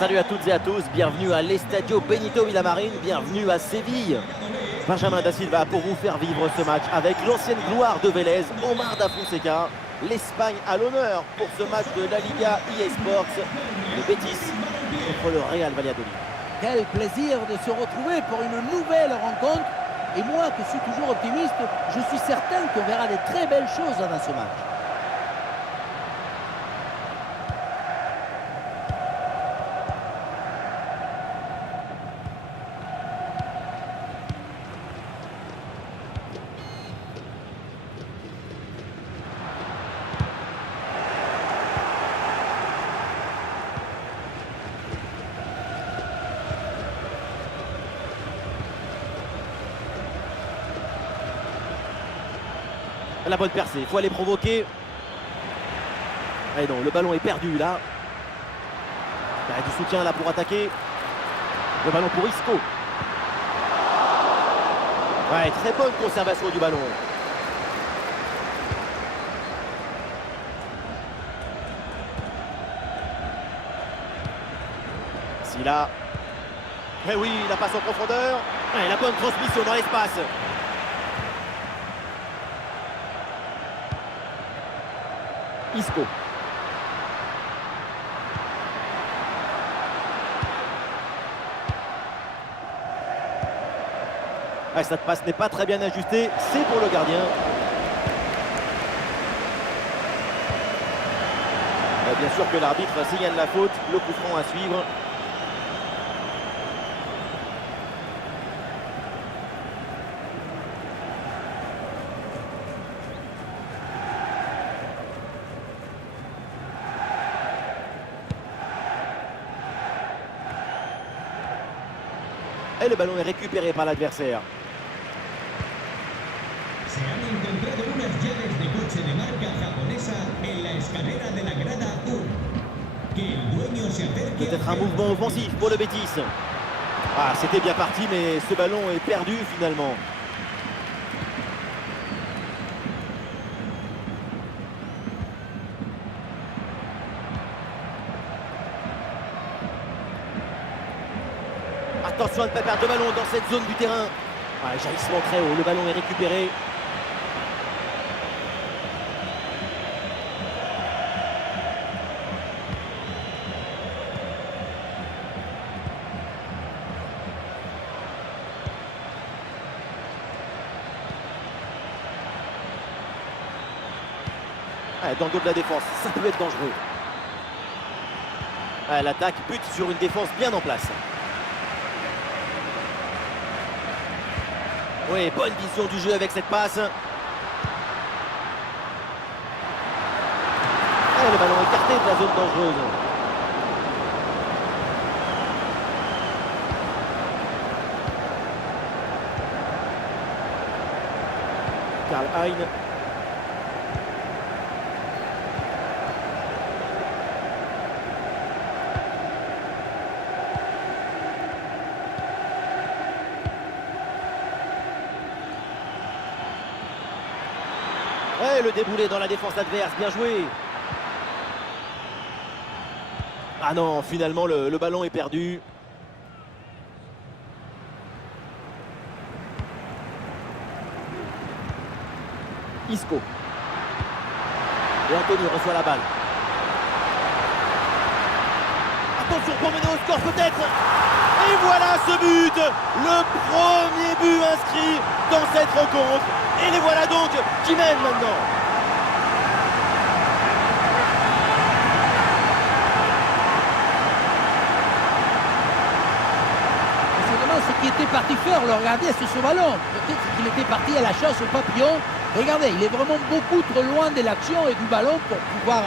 Salut à toutes et à tous, bienvenue à l'Estadio Benito Villamarín, bienvenue à Séville. Benjamin da Silva pour vous faire vivre ce match avec l'ancienne gloire de Vélez, Omar da Fonseca. L'Espagne à l'honneur pour ce match de la Liga EA Sports, le Betis contre le Real Valladolid. Quel plaisir de se retrouver pour une nouvelle rencontre. Et moi qui suis toujours optimiste, je suis certain qu'on verra de très belles choses dans ce match. La bonne percée, il faut aller provoquer. Et non, le ballon est perdu là. Il y a du soutien là pour attaquer. Le ballon pour Isco. Ouais, très bonne conservation du ballon. Silla. Et oui, la passe en profondeur. Et la bonne transmission dans l'espace. Isco. Ah, cette passe n'est pas très bien ajustée, c'est pour le gardien. Bien sûr que l'arbitre signale la faute, le coup franc à suivre. Et le ballon est récupéré par l'adversaire. Peut-être un mouvement offensif pour le Betis. Ah, c'était bien parti, mais ce ballon est perdu finalement. Attention à ne pas perdre de ballon dans cette zone du terrain. Ah, jaillissement très haut, le ballon est récupéré. Ah, dans le dos de la défense, ça peut être dangereux. Ah, l'attaque bute sur une défense bien en place. Oui, bonne vision du jeu avec cette passe. Ah, le ballon écarté de la zone dangereuse. Karl Hein. Et le déboulé dans la défense adverse, bien joué. Ah non, finalement le ballon est perdu. Isco. Et Anthony reçoit la balle. Attention pour mener au score peut-être. Et voilà ce but. Le premier but inscrit dans cette rencontre. Et les voilà donc qui mènent maintenant. Ce qui était parti faire le gardien sur ce ballon. Peut-être qu'il était parti à la chasse au papillon. Regardez, il est vraiment beaucoup trop loin de l'action et du ballon pour pouvoir...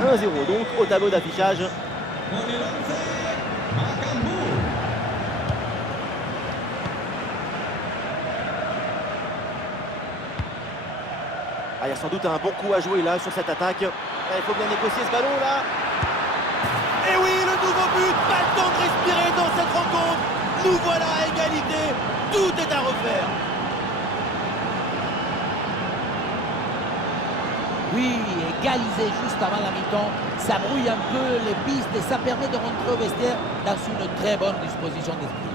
1-0 donc au tableau d'affichage. Ah, il y a sans doute un bon coup à jouer là sur cette attaque. Ah, il faut bien négocier ce ballon là. Et oui, le nouveau but. Pas le temps de respirer dans cette rencontre. Nous voilà à égalité. Tout est à refaire. Oui, égaliser juste avant la mi-temps, ça brouille un peu les pistes et ça permet de rentrer au vestiaire dans une très bonne disposition d'esprit.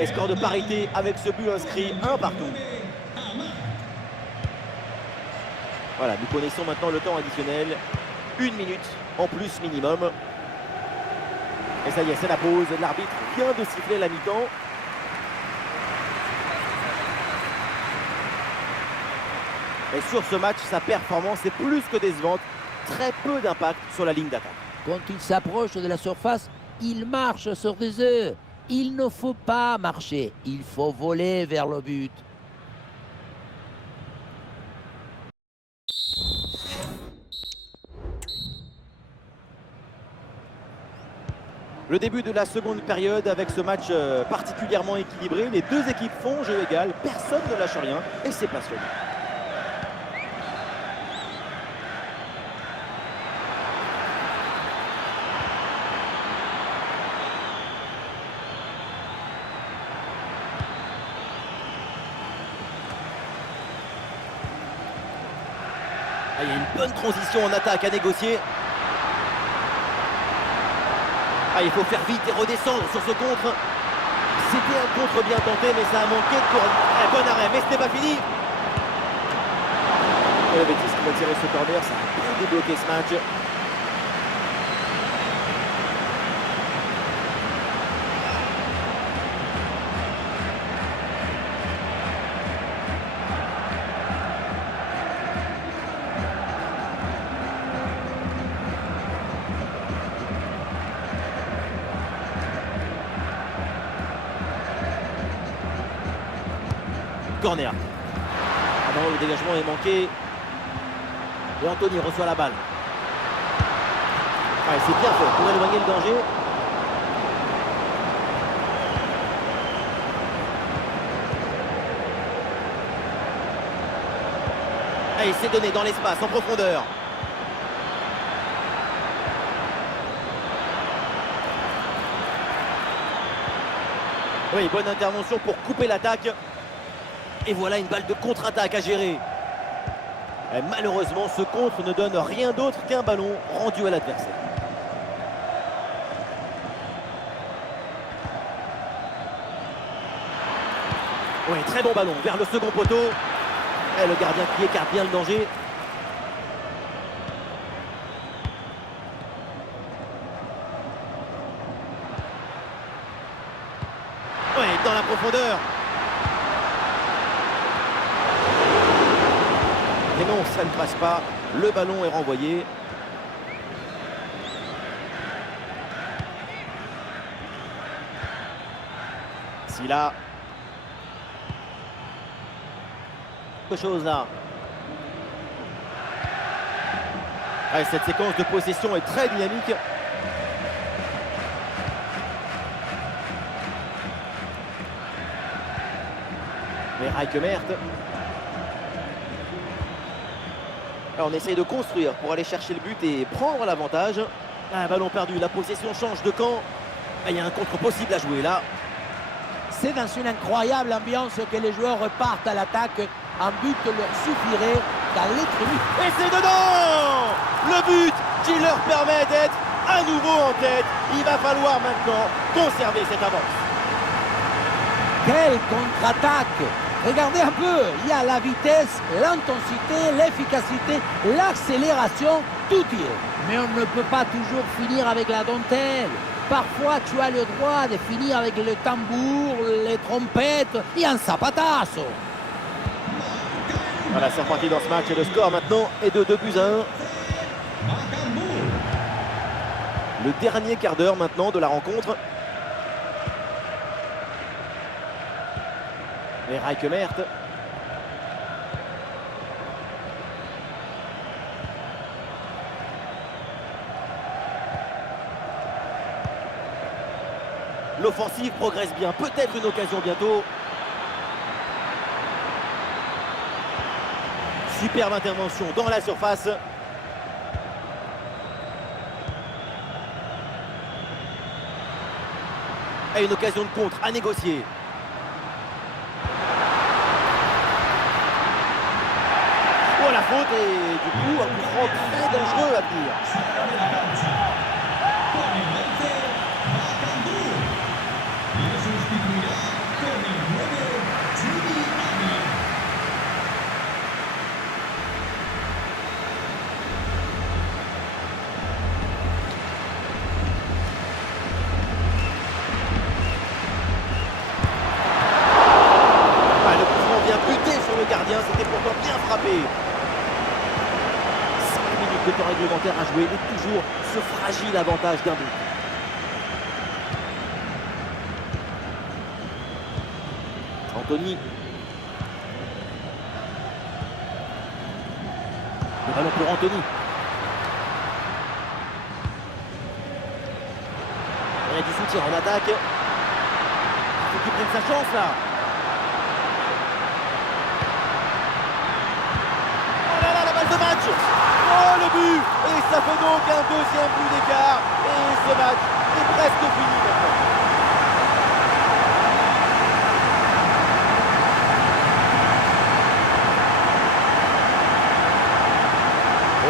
Et score de parité avec ce but inscrit, un partout. Voilà, nous connaissons maintenant le temps additionnel. 1 minute en plus minimum. Et ça y est, c'est la pause. L'arbitre vient de siffler la mi-temps. Et sur ce match, sa performance est plus que décevante. Très peu d'impact sur la ligne d'attaque. Quand il s'approche de la surface, il marche sur des œufs. Il ne faut pas marcher, il faut voler vers le but. Le début de la seconde période avec ce match particulièrement équilibré. Les deux équipes font jeu égal, personne ne lâche rien et c'est passionnant. Ah, il y a une bonne transition en attaque à négocier. Ah, il faut faire vite et redescendre sur ce contre. C'était un contre bien tenté, mais ça a manqué de tour. Bon arrêt, mais ce n'est pas fini. Et le Betis qui va tirer ce corner, ça a bien débloqué ce match. Corner. Ah non, le dégagement est manqué. Et Anthony reçoit la balle. Ouais, c'est bien fait pour éloigner le danger. Et il s'est donné dans l'espace, en profondeur. Oui, bonne intervention pour couper l'attaque. Et voilà une balle de contre-attaque à gérer. Et malheureusement, ce contre ne donne rien d'autre qu'un ballon rendu à l'adversaire. Oui, très bon ballon vers le second poteau. Et le gardien qui écarte bien le danger. Oui, dans la profondeur. Et non, ça ne passe pas. Le ballon est renvoyé. Silla. Quelque chose là. Allez, cette séquence de possession est très dynamique. Mais Rijkaard. Alors, on essaye de construire pour aller chercher le but et prendre l'avantage. Un ballon perdu, la possession change de camp. Il y a un contre possible à jouer là. C'est dans une incroyable ambiance que les joueurs repartent à l'attaque. Un but leur suffirait dans les tribunes. Et c'est dedans! Le but qui leur permet d'être à nouveau en tête. Il va falloir maintenant conserver cette avance. Quelle contre-attaque! Regardez un peu, il y a la vitesse, l'intensité, l'efficacité, l'accélération, tout y est. Mais on ne peut pas toujours finir avec la dentelle. Parfois, tu as le droit de finir avec le tambour, les trompettes et un zapatazo. Voilà, c'est reparti dans ce match et le score maintenant est de 2-1. Le dernier quart d'heure maintenant de la rencontre. Et Rijkaard. L'offensive progresse bien, peut-être une occasion bientôt. Superbe intervention dans la surface. Et une occasion de contre à négocier. Oh la faute et du coup un coup franc très dangereux à venir. Le gardien, c'était pourtant bien frappé. 5 minutes de temps réglementaire à jouer et toujours ce fragile avantage d'un but. Anthony. Le ballon pour Anthony. Il y a du soutien en attaque. Il faut qu'il prenne sa chance là. De match. Oh le but. Et ça fait donc un deuxième but d'écart. Et ce match est presque fini maintenant.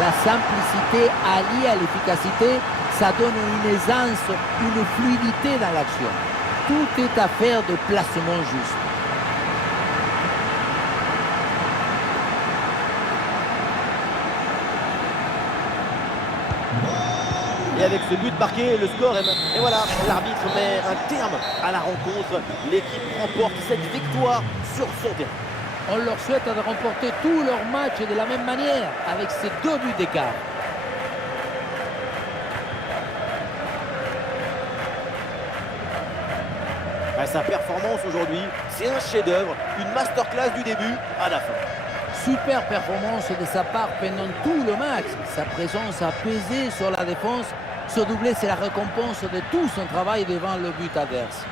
La simplicité alliée à l'efficacité, ça donne une aisance, une fluidité dans l'action. Tout est affaire de placement juste. Et avec ce but marqué, le score est... Et voilà, l'arbitre met un terme à la rencontre. L'équipe remporte cette victoire sur son terrain. On leur souhaite de remporter tous leurs matchs de la même manière, avec ces 2 buts d'écart. Sa performance aujourd'hui, c'est un chef-d'œuvre, une masterclass du début à la fin. Super performance de sa part pendant tout le match. Sa présence a pesé sur la défense. Ce doublé, c'est la récompense de tout son travail devant le but adverse.